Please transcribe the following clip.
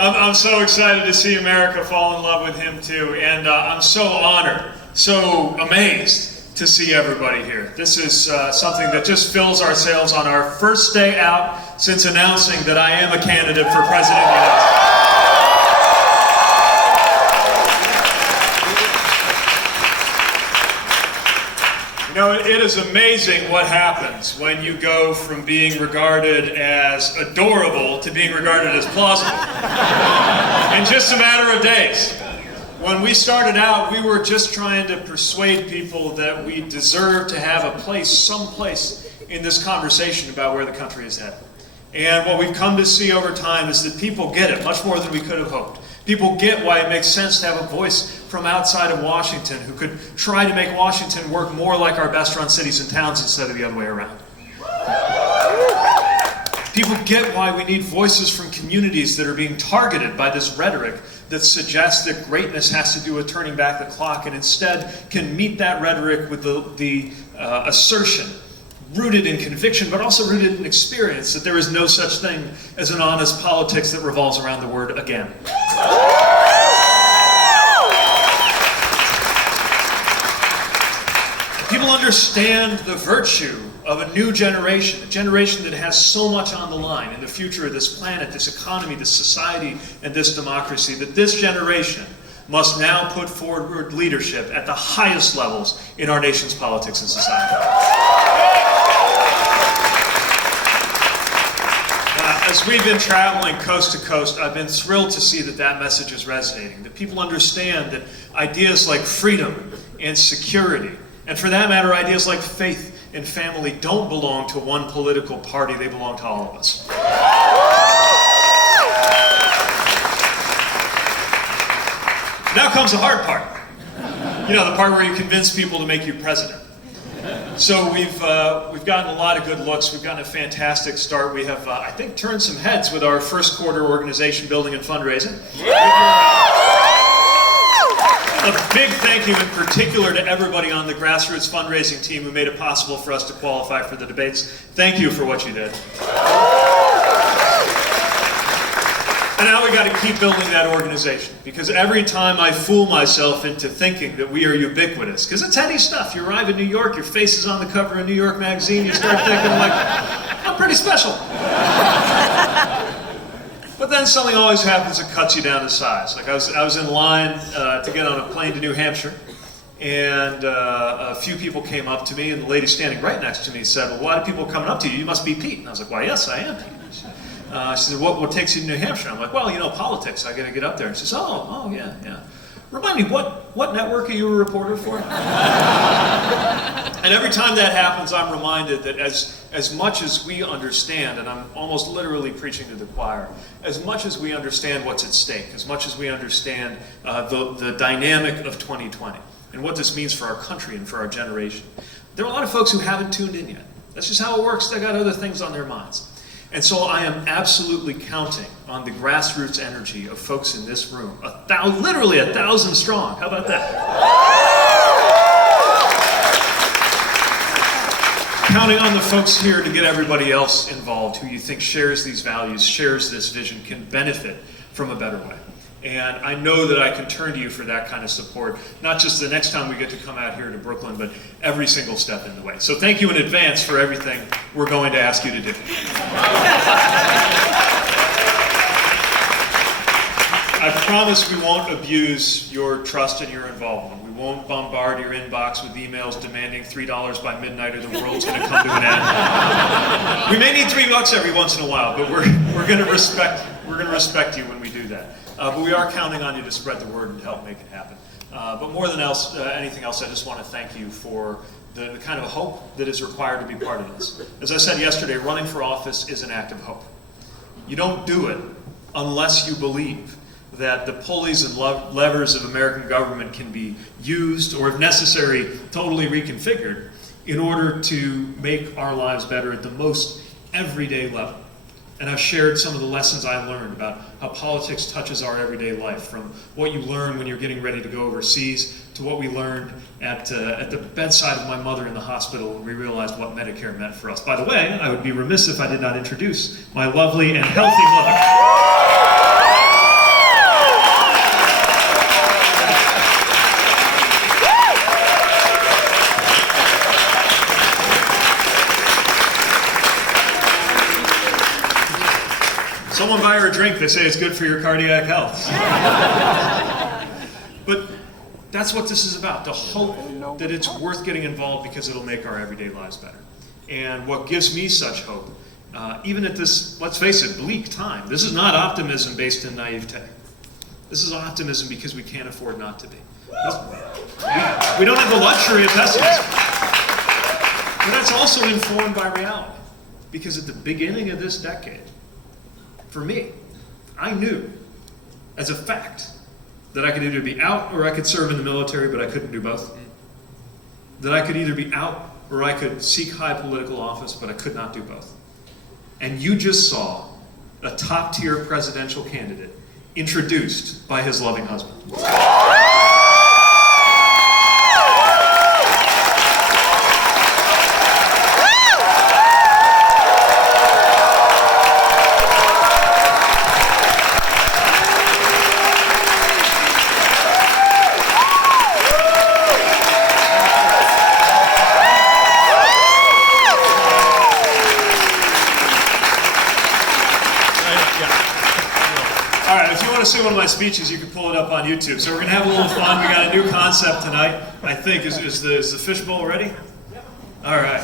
I'm so excited to see America fall in love with him too, and I'm so honored, so amazed to see everybody here. This is something that just fills our sails on our first day out since announcing that I am a candidate for President of the United States. You know, it is amazing what happens when you go from being regarded as adorable to being regarded as plausible in just a matter of days. When we started out, we were just trying to persuade people that we deserve to have a place, someplace in this conversation about where the country is headed. And what we've come to see over time is that people get it much more than we could have hoped. People get why it makes sense to have a voice from outside of Washington who could try to make Washington work more like our best-run cities and towns instead of the other way around. People get why we need voices from communities that are being targeted by this rhetoric that suggests that greatness has to do with turning back the clock, and instead can meet that rhetoric with the assertion rooted in conviction, but also rooted in experience, that there is no such thing as an honest politics that revolves around the word again. People understand the virtue of a new generation, a generation that has so much on the line in the future of this planet, this economy, this society, and this democracy, that this generation must now put forward leadership at the highest levels in our nation's politics and society. As we've been traveling coast to coast, I've been thrilled to see that that message is resonating, that people understand that ideas like freedom and security, and for that matter, ideas like faith and family don't belong to one political party, they belong to all of us. Now comes the hard part. You know, the part where you convince people to make you president. So we've gotten a lot of good looks. We've gotten a fantastic start. We have, I think, turned some heads with our first quarter organization building and fundraising. A big thank you in particular to everybody on the grassroots fundraising team who made it possible for us to qualify for the debates. Thank you for what you did. And now we got to keep building that organization, because every time I fool myself into thinking that we are ubiquitous, because it's heady stuff. You arrive in New York, your face is on the cover of New York Magazine, you start thinking like, I'm pretty special. But then something always happens that cuts you down to size. Like I was in line to get on a plane to New Hampshire, and a few people came up to me, and the lady standing right next to me said, well, a lot of people are coming up to you, you must be Pete. And I was like, well, yes, I am Pete. She said, what takes you to New Hampshire? I'm like, well, you know, politics, I gotta get up there. And she says, oh, yeah. Remind me, what network are you a reporter for? And every time that happens, I'm reminded that as much as we understand, and I'm almost literally preaching to the choir, as much as we understand what's at stake, as much as we understand the dynamic of 2020, and what this means for our country and for our generation, there are a lot of folks who haven't tuned in yet. That's just how it works. They got other things on their minds. And so I am absolutely counting on the grassroots energy of folks in this room, literally 1,000 strong. How about that? Counting on the folks here to get everybody else involved who you think shares these values, shares this vision, can benefit from a better way. And I know that I can turn to you for that kind of support, not just the next time we get to come out here to Brooklyn, but every single step in the way. So thank you in advance for everything we're going to ask you to do. I promise we won't abuse your trust and your involvement. We won't bombard your inbox with emails demanding $3 by midnight or the world's going to come to an end. We may need $3 every once in a while, but we're going to respect you when we do that. But we are counting on you to spread the word and help make it happen. But more than anything else, I just want to thank you for the kind of hope that is required to be part of this. As I said yesterday, running for office is an act of hope. You don't do it unless you believe that the pulleys and levers of American government can be used, or if necessary, totally reconfigured in order to make our lives better at the most everyday level. And I've shared some of the lessons I've learned about how politics touches our everyday life, from what you learn when you're getting ready to go overseas to what we learned at the bedside of my mother in the hospital when we realized what Medicare meant for us. By the way, I would be remiss if I did not introduce my lovely and healthy mother. Someone buy her a drink, they say it's good for your cardiac health. But that's what this is about, the hope that it's worth getting involved because it'll make our everyday lives better. And what gives me such hope, even at this, let's face it, bleak time, this is not optimism based in naivete. This is optimism because we can't afford not to be. We don't have the luxury of pessimism. But that's also informed by reality. Because at the beginning of this decade, for me, I knew as a fact that I could either be out or I could serve in the military, but I couldn't do both. That I could either be out or I could seek high political office, but I could not do both. And you just saw a top-tier presidential candidate introduced by his loving husband. All right, if you want to see one of my speeches, you can pull it up on YouTube. So we're going to have a little fun. We got a new concept tonight, I think. Is the fishbowl ready? All right.